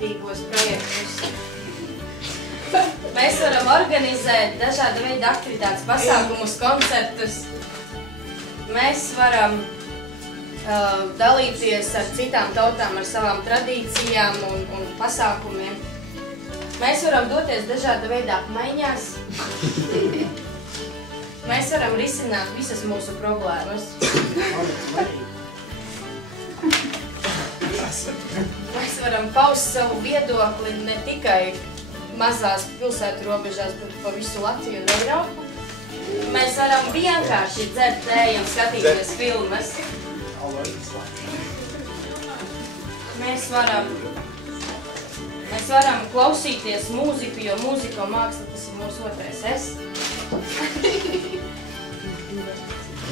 brīvprātīgos projektus. Mēs varam organizēt dažāda veida aktivitātes, pasākumus, koncertus. Mēs varam dalīties ar citām tautām, ar savām tradīcijām un pasākumiem. Mēs varam doties dažāda veida apmaiņās. Mēs varam risināt visas mūsu problēmas. Mēs varam paust savu viedokli ne tikai mazās pilsētu robežās, bet pa visu Latviju un Eiropu. Mēs varam vienkārši dzert tēju un skatīties filmas. Mēs varam klausīties mūziku, jo mūzika un māksla tas ir mūsu otrais es.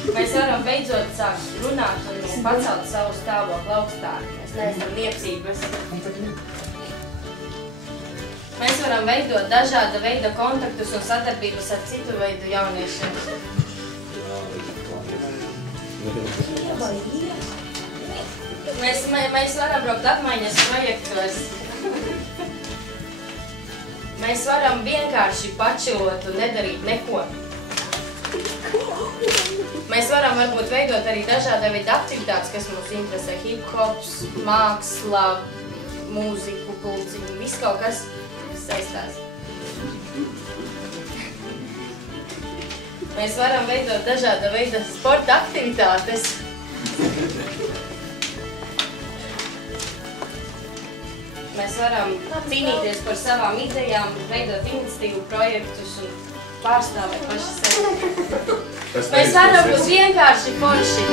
Mēs varam beidzot sākt runāt un pacelt savu stāvokli augstāk. Mēs neesam niecības. Mēs varam veidot dažāda veida kontaktus un sadarbības ar citu veidu jauniešiem. Mēs varam braukt apmaiņas projektos. Mēs varam vienkārši pačilot un nedarīt neko. Mēs varam varbūt veidot arī dažāda veida aktivitātes, kas mums interesē. Hip-hops, māksla, mūziku, pulciņu, viss kaut kas saistās. Mēs varam veidot dažāda veida sporta aktivitātes. Mēs varam cīnīties par savām idejām, veidot iniciatīvu projektus un pārstāvēt paši sevi. Mēs varam būt vienkārši forši.